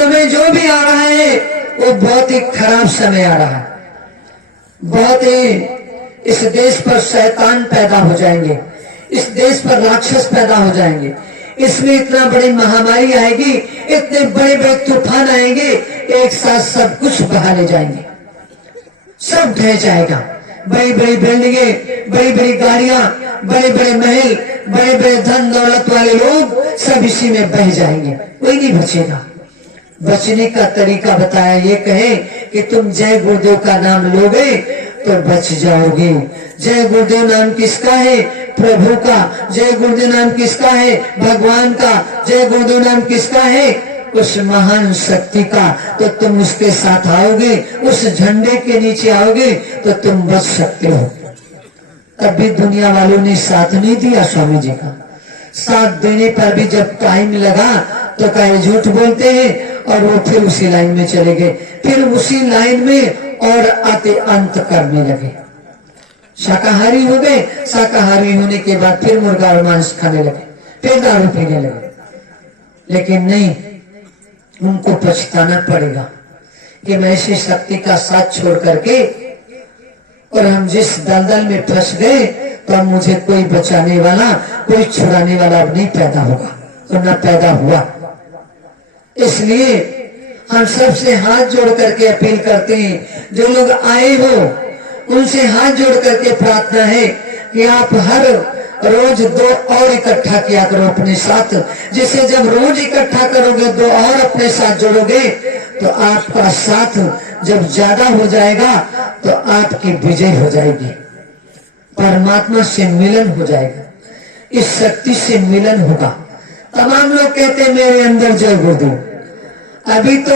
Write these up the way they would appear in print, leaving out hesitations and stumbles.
समय जो भी आ रहा है वो बहुत ही खराब समय आ रहा है। बहुत ही इस देश पर शैतान पैदा हो जाएंगे, इस देश पर राक्षस पैदा हो जाएंगे। इसमें इतना बड़ी महामारी आएगी, इतने बड़े बड़े तूफान आएंगे, एक साथ सब कुछ बहा ले जाएंगे, सब ढह जाएगा। बड़ी बड़ी बिल्डिंगें, बड़ी बड़ी गाड़ियां, बड़े बड़े महल, बड़े बड़े धन दौलत वाले लोग सब इसी में बह जाएंगे, कोई नहीं बचेगा। बचने का तरीका बताया, ये कहे कि तुम जय गुरुदेव का नाम लोगे तो बच जाओगे। जय गुरुदेव नाम किसका है? प्रभु का। जय गुरुदेव नाम किसका है? भगवान का। जय गुरुदेव नाम किसका है? उस महान शक्ति का। तो तुम उसके साथ आओगे, उस झंडे के नीचे आओगे तो तुम बच सकते हो। तब भी दुनिया वालों ने साथ नहीं दिया स्वामी जी का। साथ देने पर भी जब टाइम लगा तो कहे झूठ बोलते हैं, और वो फिर उसी लाइन में चले गए। फिर उसी लाइन में और आते अंत करने लगे, शाकाहारी हो गए। शाकाहारी होने के बाद फिर मुर्गा और मांस खाने लगे, फिर दारू पीने लगे। लेकिन नहीं, उनको पछताना पड़ेगा कि मैं ऐसी शक्ति का साथ छोड़ करके, और हम जिस दलदल में फंस गए, तो अब मुझे कोई बचाने वाला, कोई छुड़ाने वाला अब नहीं पैदा होगा, तो न पैदा हुआ। इसलिए हम सबसे हाथ जोड़ करके अपील करते हैं, जो लोग आए हो उनसे हाथ जोड़ करके प्रार्थना है कि आप हर रोज 2 और इकट्ठा किया करो अपने साथ। जिसे जब रोज इकट्ठा करोगे, 2 और अपने साथ जोड़ोगे, तो आपका साथ जब ज्यादा हो जाएगा तो आपकी विजय हो जाएगी, परमात्मा से मिलन हो जाएगा, इस शक्ति से मिलन होगा। तमाम लोग कहते हैं मेरे अंदर जय गुरुदेव। अभी तो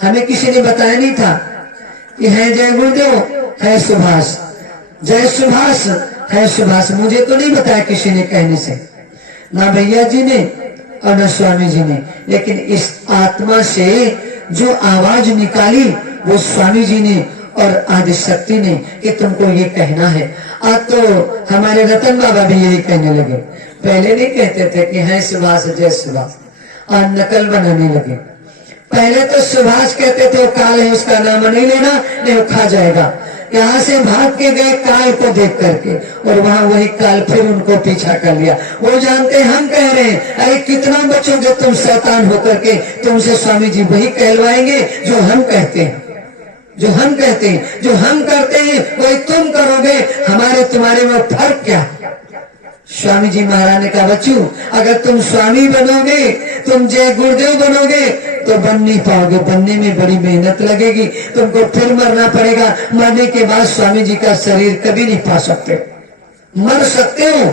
हमें किसी ने बताया नहीं था कि है जय गुरुदेव, है सुभाष, जय सुभाष, है सुभाष। मुझे तो नहीं बताया किसी ने कहने से, ना भैया जी ने और न स्वामी जी ने। लेकिन इस आत्मा से जो आवाज निकाली वो स्वामी जी ने और आदि शक्ति ने कि तुमको ये कहना है। आज तो हमारे रतन बाबा भी यही कहने लगे। पहले नहीं कहते थे कि है सुभाष, जय सुभाष, और नकल बनाने लगे। पहले तो सुभाष कहते थे वो काल है, उसका नाम नहीं लेना, नहीं वो खा जाएगा। यहाँ से भाग के गए काल को देख करके, और वहाँ वही काल फिर उनको पीछा कर लिया। वो जानते हम कह रहे हैं, अरे कितना बचोगे तुम शैतान होकर के, तुमसे स्वामी जी वही कहलवाएंगे जो हम कहते हैं, जो हम कहते हैं, जो हम करते हैं वही तुम करोगे। हमारे तुम्हारे में फर्क क्या? स्वामी जी महाराज ने कहा, बच्चू अगर तुम स्वामी बनोगे, तुम जय गुरुदेव बनोगे तो बन नहीं पाओगे, बनने में बड़ी मेहनत लगेगी, तुमको फिर मरना पड़ेगा। मरने के बाद स्वामी जी का शरीर कभी नहीं पा सकते। मर सकते हो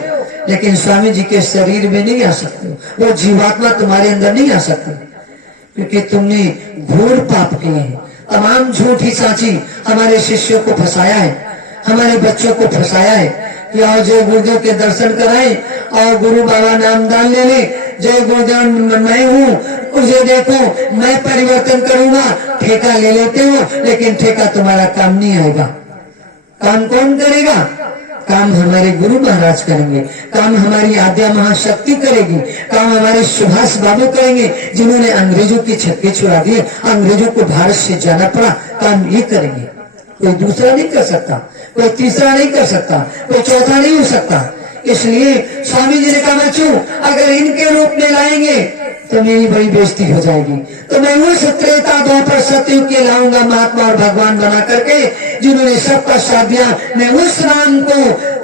लेकिन स्वामी जी के शरीर में नहीं आ सकते, वो जीवात्मा तुम्हारे अंदर नहीं आ सकती, क्योंकि तुमने घोर पाप किए हैं। तमाम झूठी साची हमारे शिष्यों को फंसाया है, हमारे बच्चों को फंसाया है कि आओ जय गुरुदेव के दर्शन कराएं और गुरु बाबा नामदान ले ले, जय गुरुदेव मैं हूँ, मुझे देखो मैं परिवर्तन करूंगा। ठेका ले लेते हो, लेकिन ठेका तुम्हारा काम नहीं आएगा। काम कौन करेगा? काम हमारे गुरु महाराज करेंगे, काम हमारी आद्या महाशक्ति करेगी, काम हमारे सुभाष बाबू करेंगे, जिन्होंने अंग्रेजों की छक्के छुड़ा दिए, अंग्रेजों को भारत से जाना पड़ा। काम ये करेंगे, कोई दूसरा नहीं कर सकता, कोई तीसरा नहीं कर सकता, कोई चौथा नहीं हो सकता। इसलिए स्वामी जी ने कहा, बच्चों अगर इनके रूप में लाएंगे तो मेरी बड़ी बेइज्जती हो जाएगी, तो मैं उस त्रेता द्वापर सतयुग के लाऊंगा महात्मा और भगवान बना करके, जिन्होंने सबका साथ दिया। मैं उस राम को,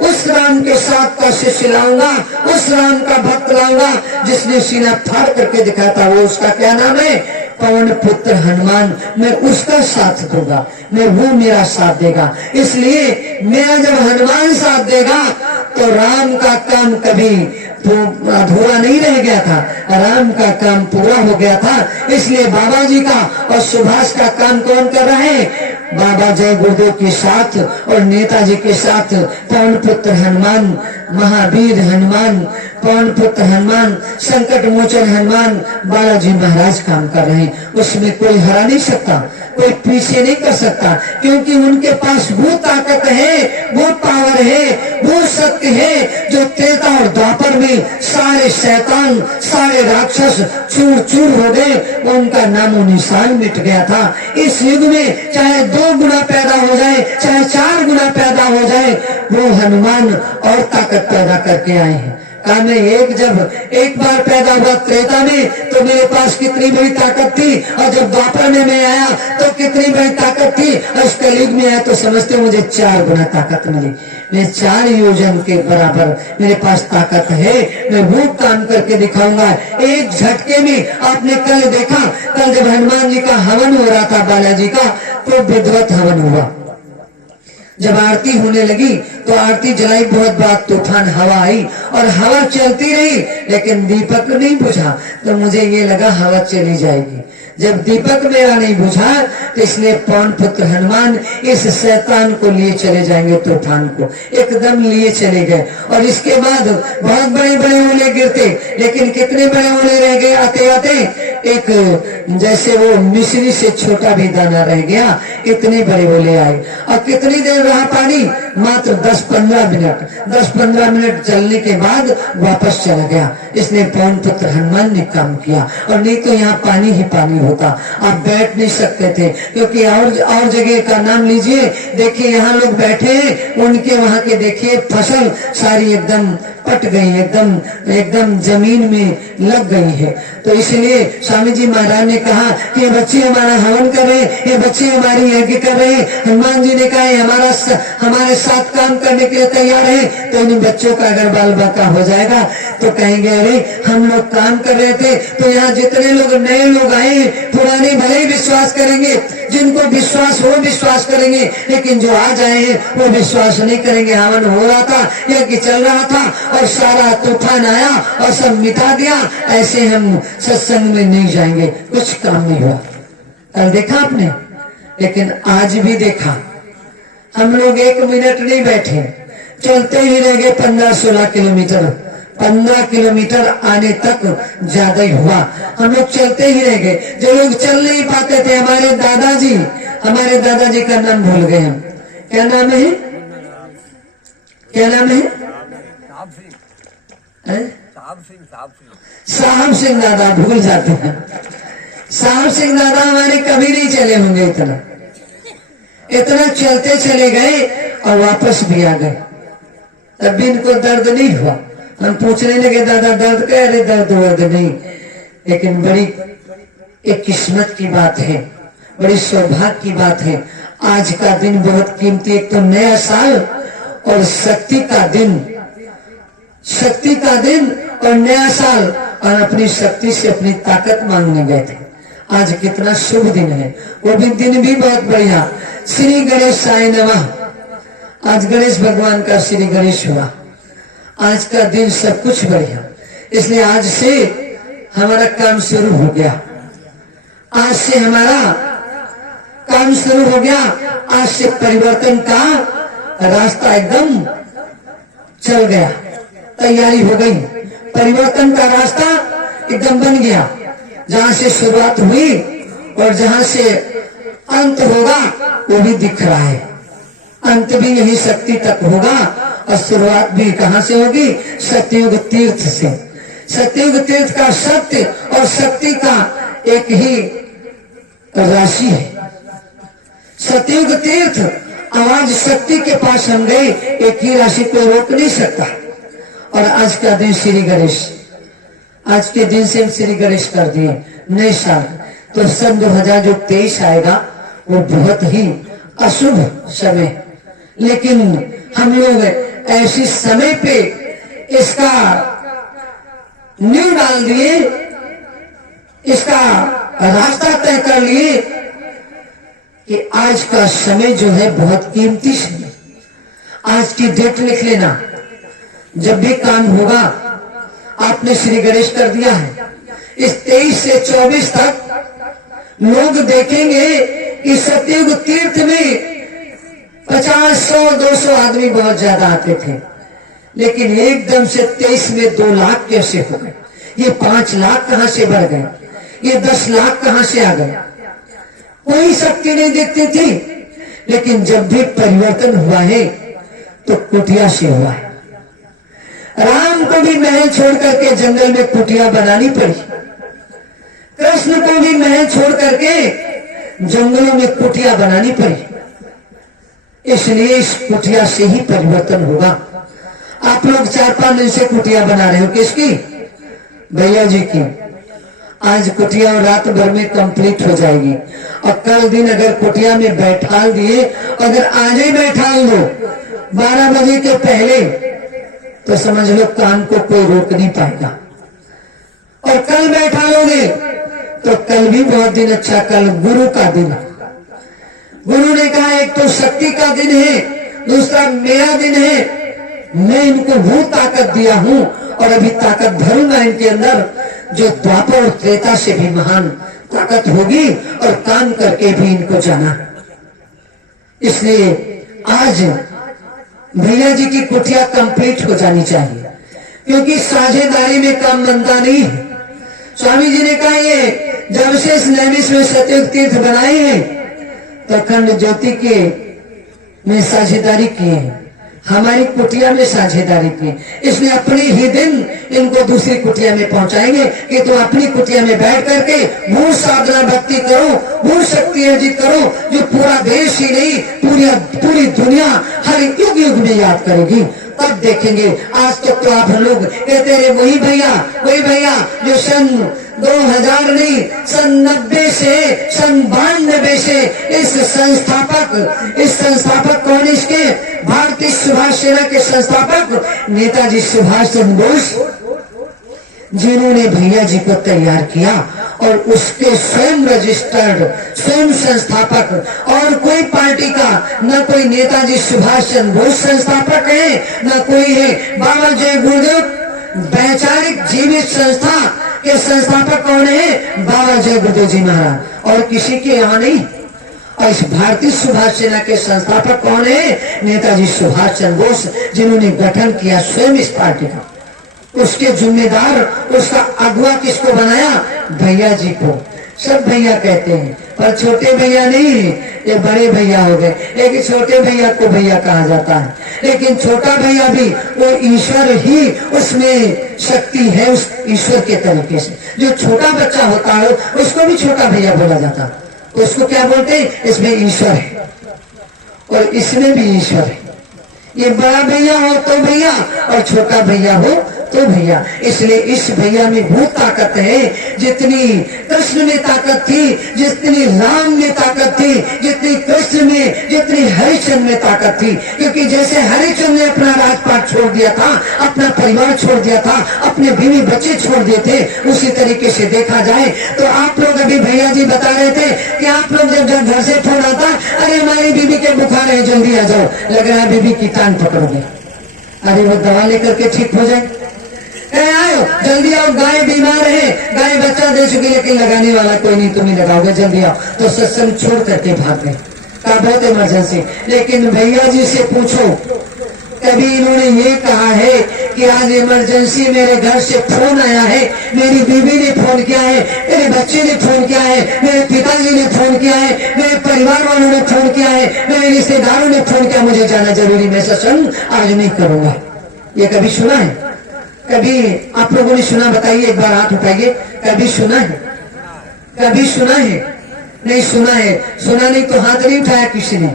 उस राम के साथ का शिष्य लाऊंगा, उस राम का भक्त लाऊंगा जिसने सीना फाड़ करके दिखाया था। वो उसका क्या नाम है? पवन पुत्र हनुमान। मैं उसका साथ दूंगा, मैं वो मेरा साथ देगा। इसलिए मेरा जब हनुमान साथ देगा तो राम का काम कभी तो अधूरा नहीं रह गया था, राम का काम पूरा हो गया था। इसलिए बाबा जी का और सुभाष का काम कौन कर रहे हैं? बाबा जय गुरुदेव के साथ और नेताजी के साथ पवन पुत्र हनुमान, महावीर हनुमान, पवन पुत्र हनुमान, संकट मोचन हनुमान बालाजी महाराज काम कर रहे हैं। उसमें कोई हरा नहीं सकता, कोई पीछे नहीं कर सकता, क्योंकि उनके पास वो ताकत है, वो पावर है, वो शक्ति है जो त्रेता और द्वापर में सारे शैतान, सारे राक्षस चूर चूर हो गए, उनका नामो निशान मिट गया था। इस युग में चाहे 2 गुना पैदा हो जाए, चाहे 4 गुना पैदा हो जाए, वो हनुमान और ताकत पैदा करके आए हैं। कहा मैं जब एक बार पैदा हुआ त्रेता में तो मेरे पास कितनी बड़ी ताकत थी, और जब द्वापर में मैं आया तो कितनी बड़ी ताकत थी, और इस कलयुग में आया तो समझते मुझे 4 गुना ताकत मिली। मैं 4 योजन के बराबर मेरे पास ताकत है, मैं वो काम करके दिखाऊंगा। एक झटके में आपने कल देखा, कल जब हनुमान जी का हवन हो रहा था बालाजी का, तो विद्वत हवन हुआ। जब आरती होने लगी तो आरती जलाई, बहुत बड़ा तूफान हवा आई और हवा चलती रही, लेकिन दीपक नहीं बुझा। तो मुझे ये लगा हवा चली जाएगी। जब दीपक मेरा नहीं बुझा तो इसलिए पवन पुत्र हनुमान इस शैतान को लिए चले जाएंगे, तूफान को एकदम लिए चले गए। और इसके बाद बहुत बड़े बड़े ओले गिरते, लेकिन कितने बड़े ओले रह गए आते आते, एक जैसे वो मिश्री से छोटा भी दाना रह गया, इतने बड़े ओले आए। और कितनी देर रहा पानी, मात्र 10-15 मिनट। 10-15 मिनट चलने के बाद वापस चला गया। इसने पवन पुत्र हनुमान ने काम किया, और नहीं तो यहाँ पानी ही पानी होता, आप बैठ नहीं सकते थे। क्योंकि और जगह का नाम लीजिए, देखिए यहाँ लोग बैठे हैं, उनके वहां के देखिए फसल सारी एकदम पट गई, एकदम जमीन में लग गई है। तो इसलिए स्वामी जी महाराज ने कहा कि ये बच्चे हमारा हवन कर रहे हैं, ये बच्चे हमारी यज्ञ कर रहे हैं। हनुमान जी ने कहा हमारे साथ काम करने के लिए तैयार है। तो इन बच्चों का अगर बाल बाका हो जाएगा तो कहेंगे अरे हम लोग काम कर रहे थे। तो यहाँ जितने लोग नए लोग आए, पुराने भले ही विश्वास करेंगे, जिनको विश्वास हो विश्वास करेंगे, लेकिन जो आज आए हैं वो विश्वास नहीं करेंगे। हवन हो रहा था, यज्ञ चल रहा था, और सारा तूफान आया और सब मिटा दिया। ऐसे हम सत्संग में नहीं जाएंगे, कुछ काम नहीं हुआ। कल देखा आपने, लेकिन आज भी देखा, हम लोग 1 मिनट नहीं बैठे, चलते ही रह गए 15-16 किलोमीटर। 15 किलोमीटर आने तक ज्यादा ही हुआ, हम लोग चलते ही रह गए। जो लोग चल नहीं पाते थे, हमारे दादाजी का नाम भूल गए हम, क्या नाम है, क्या नाम है? साहब सिंह दादा, भूल जाते हैं। साहब सिंह दादा हमारे कभी नहीं चले होंगे, इतना चलते चले गए और वापस भी आ गए। तब भी इनको दर्द नहीं हुआ। हम पूछने लगे दादा दर्द क्या? अरे दर्द नहीं, लेकिन बड़ी एक किस्मत की बात है, बड़ी सौभाग्य की बात है। आज का दिन बहुत कीमती, एक तो नया साल और शक्ति का दिन और नया साल, और अपनी शक्ति से अपनी ताकत मांगने गए थे। आज कितना शुभ दिन है, वो भी दिन भी बहुत बढ़िया। श्री गणेशाय नमः। आज गणेश भगवान का श्री गणेश हुआ। आज का दिन सब कुछ बढ़िया, इसलिए आज से हमारा काम शुरू हो गया। आज से हमारा काम शुरू हो गया। आज से परिवर्तन का रास्ता एकदम चल गया, तैयारी हो गई, परिवर्तन का रास्ता एकदम बन गया। जहां से शुरुआत हुई और जहां से अंत होगा वो भी दिख रहा है। अंत भी यही शक्ति तक होगा, और शुरुआत भी कहां से होगी? सतयुग तीर्थ से। सतयुग तीर्थ का सत्य और शक्ति का एक ही राशि है। सतयुग तीर्थ, आवाज शक्ति के पास हम गए, एक ही राशि को रोक नहीं सकता। और आज का दिन श्री गणेश, आज के दिन से हम श्री गणेश कर दिए नए साल। तो सन 2023 आएगा वो बहुत ही अशुभ समय, लेकिन हम लोग ऐसी समय पे इसका नींव डाल दिए, इसका रास्ता तय कर लिए कि आज का समय जो है बहुत कीमती समय। आज की डेट लिख लेना, जब भी काम होगा। आपने श्री गणेश कर दिया है, इस 23 से 24 तक लोग देखेंगे कि सतयुग तीर्थ में 50, 100, 200 आदमी बहुत ज्यादा आते थे, लेकिन एकदम से 23 में 2 लाख कैसे हो गए? ये 5 लाख कहां से बढ़ गए? ये 10 लाख कहां से आ गए? कोई शक्ति नहीं दिखती थी। लेकिन जब भी परिवर्तन हुआ है तो कुटिया से हुआ है। राम को भी महल छोड़ करके जंगल में कुटिया बनानी पड़ी। कृष्ण को भी महल छोड़ करके जंगलों में कुटिया बनानी पड़ी। इसलिए इस कुटिया से ही परिवर्तन होगा। आप लोग 4-5 दिन से कुटिया बना रहे हो, किसकी? भैया जी की। आज कुटिया और रात भर में कंप्लीट हो जाएगी। और कल दिन अगर कुटिया में बैठाल दिए, अगर आज ही बैठाल दो 12 बजे के पहले, तो समझ लो कान को कोई रोक नहीं पाएगा। और कल बैठा लोगे तो कल भी बहुत दिन अच्छा, कल गुरु का दिन है। गुरु ने कहा एक तो शक्ति का दिन है, दूसरा मेरा दिन है। मैं इनको वो ताकत दिया हूं और अभी ताकत भरूंगा इनके अंदर जो द्वापर और त्रेता से भी महान ताकत होगी, और काम करके भी इनको जाना। इसलिए आज भैया जी की कुटिया कंप्लीट हो जानी चाहिए, क्योंकि साझेदारी में काम बनता नहीं है। स्वामी जी ने कहा ये जब से इस नैमिष में सतयुग तीर्थ बनाए हैं तो अखंड ज्योति के में साझेदारी किए हैं, हमारी कुटिया में साझेदारी की। इसलिए अपने ही दिन इनको दूसरी कुटिया में पहुंचाएंगे कि तुम अपनी कुटिया में बैठ करके भूल साधना भक्ति करो, भूल शक्ति अर्जित करो, जो पूरा देश ही नहीं पूरी दुनिया हर युग युग में याद करेगी। तब देखेंगे। आज तक तो आप लोग कहते रहे वही भैया जो सन 2000 नहीं, सन 90 से सन 92 से इस संस्थापक कौन? इसके भारतीय सुभाष सेना के संस्थापक नेताजी सुभाष चंद्र बोस, जिन्होंने भैया जी को तैयार किया और उसके स्वयं रजिस्टर्ड, स्वयं संस्थापक, और कोई पार्टी का न कोई नेताजी सुभाष चंद्र बोस संस्थापक है न कोई है। बाबा जय गुरुदेव वैचारिक जीवित संस्था के संस्थापक कौन है? बाबा जय गुरुदेव जी महाराज, और किसी के यहाँ नहीं। और इस भारतीय सुभाष सेना के संस्थापक कौन है? नेताजी सुभाष चंद्र बोस, जिन्होंने गठन किया स्वयं इस पार्टी का। उसके जिम्मेदार, उसका अगुआ किसको बनाया? भैया जी को। सब भैया कहते हैं, पर छोटे भैया नहीं, ये बड़े भैया हो गए। एक छोटे भैया को भैया कहा जाता है, लेकिन छोटा भैया भी वो ईश्वर ही, उसमें शक्ति है उस ईश्वर के तरीके से। जो छोटा बच्चा होता है उसको भी छोटा भैया बोला जाता है। तो उसको क्या बोलते हैं? इसमें ईश्वर है और इसमें भी ईश्वर है। ये बड़ा भैया हो तो भैया, और छोटा भैया हो तो भैया। इसलिए इस भैया में वो ताकत है जितनी कृष्ण में ताकत थी, जितनी राम में ताकत थी, जितनी कृष्ण में, जितनी हरिश्चंद्र में ताकत थी। क्योंकि जैसे हरिश्चंद्र ने अपना राजपाट छोड़ दिया था, अपना परिवार छोड़ दिया था, अपने बीवी बच्चे छोड़ दिए थे, उसी तरीके से देखा जाए तो आप लोग अभी भैया जी बता रहे थे कि आप लोग जब घर से फोन आता, अरे हमारी बीबी के बुखार है जल्दी आ जाओ, लग रहा है बीबी की टांग पकड़ोगे, अरे वो दवा लेकर के ठीक हो जाए, आयो जल्दी आओ, गाय बीमार है, गाय बच्चा दे चुकी लेकिन लगाने वाला कोई नहीं, तुम ही लगाओगे, जल्दी आओ। तो सत्संग छोड़ करके भाग गए, का बहुत इमरजेंसी। लेकिन भैया जी से पूछो, कभी इन्होंने ये कहा है कि आज इमरजेंसी मेरे घर से फोन आया है, मेरी बीवी ने फोन किया है, मेरे बच्चे ने फोन किया है, मेरे पिताजी ने फोन किया है, मेरे परिवार वालों ने फोन किया है, मेरे रिश्तेदारों ने फोन किया, मुझे जाना जरूरी, मैं सत्संग आज नहीं करूंगा। ये कभी सुना है? कभी आप लोगों ने सुना? बताइए, एक बार हाथ उठाइए। कभी सुना है? कभी सुना है? नहीं सुना है। सुना नहीं तो हाथ नहीं उठाया किसी ने।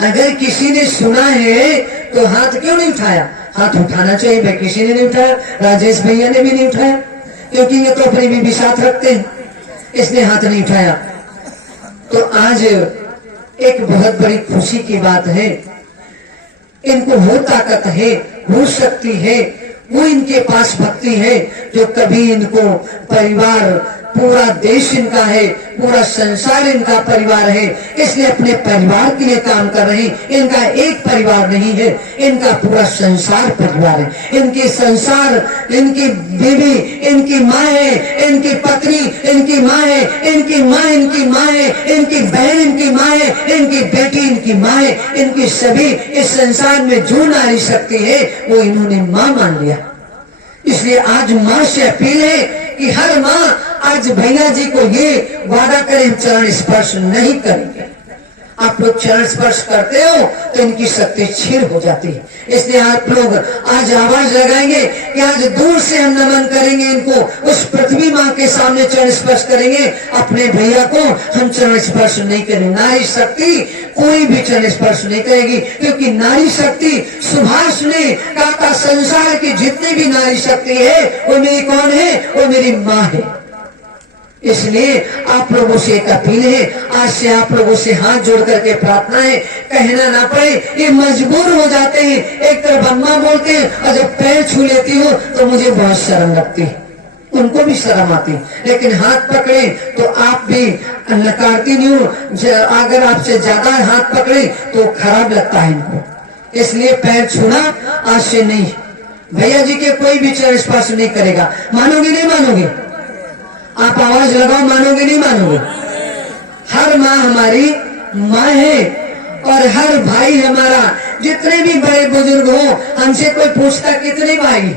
अगर किसी ने सुना है तो हाथ क्यों नहीं उठाया? हाथ उठाना चाहिए भाई। किसी ने नहीं उठाया, राजेश भैया ने भी नहीं उठाया, क्योंकि ये तो अपनी बीबी साथ रखते हैं, इसने हाथ नहीं उठाया। तो आज एक बहुत बड़ी खुशी की बात है, इनको वो ताकत है, वो शक्ति है, वो इनके पास भक्ति है जो कभी इनको परिवार पूरा देश इनका है, पूरा संसार इनका परिवार है, इसलिए अपने परिवार के लिए काम कर रहे हैं। इनका एक परिवार नहीं है, इनका पूरा संसार परिवार है। इनकी संसार, इनकी बीवी, इनकी माँ है, इनकी पत्नी, इनकी माँ है, इनकी माँ, इनकी माँ है, इनकी बहन, इनकी माँ है, इनकी बेटी, इनकी माँ है। इनकी सभी इस संसार में जो नारी शक्ति है वो इन्होंने माँ मान लिया। इसलिए आज माँ से अपील है कि हर माँ आज भैया जी को ये वादा करे, हम चरण स्पर्श नहीं करेंगे। आप लोग चरण स्पर्श करते हो तो इनकी शक्ति क्षीण हो जाती है। इसलिए आप लोग आज आवाज लगाएंगे कि आज दूर से हम नमन करेंगे इनको, उस पृथ्वी माँ के सामने चरण स्पर्श करेंगे। अपने भैया को हम चरण स्पर्श नहीं करेंगे। नारी शक्ति कोई भी चरण स्पर्श नहीं करेगी, क्योंकि नारी शक्ति सुभाष ने कहा था संसार की जितनी भी नारी शक्ति है वो मेरी कौन है? वो मेरी माँ है। इसलिए आप लोगों से एक अपील है, आज से आप लोगों से हाथ जोड़ करके प्रार्थना है, कहना ना पड़े। ये मजबूर हो जाते हैं, एक तरफ अम्मा बोलते हैं और जब पैर छू लेती हूँ तो मुझे बहुत शर्म लगती है, उनको भी शर्म आती। लेकिन हाथ पकड़े तो आप भी नकारती नहीं हो, अगर आपसे ज्यादा हाथ पकड़े तो खराब लगता है इनको। इसलिए पैर छूना आज से नहीं, भैया जी के कोई भी चरण स्पर्श नहीं करेगा। मानोगे नहीं मानोगे? आप आवाज लगाओ, मानोगे नहीं मानोगे? हर माँ हमारी माँ है और हर भाई हमारा, जितने भी बड़े बुजुर्ग हो, हमसे कोई पूछता कितने भाई,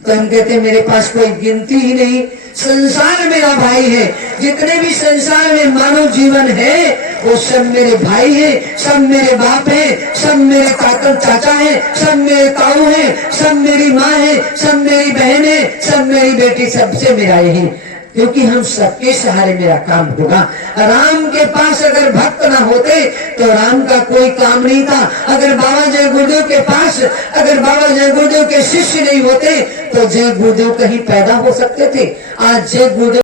तो हम कहते मेरे पास कोई गिनती ही नहीं, संसार मेरा भाई है। जितने भी संसार में मानव जीवन है वो सब मेरे भाई है, सब मेरे बाप है, सब मेरे चाचा है, सब मेरे ताऊ है, सब मेरी माँ है, सब मेरी बहन है, सब मेरी बेटी, सबसे मेरा यही, क्योंकि हम सबके सहारे मेरा काम होगा। राम के पास अगर भक्त ना होते तो राम का कोई काम नहीं था। अगर बाबा जय गुरुदेव के पास, अगर बाबा जय गुरुदेव के शिष्य नहीं होते तो जय गुरुदेव कहीं पैदा हो सकते थे? आज जय गुरुदेव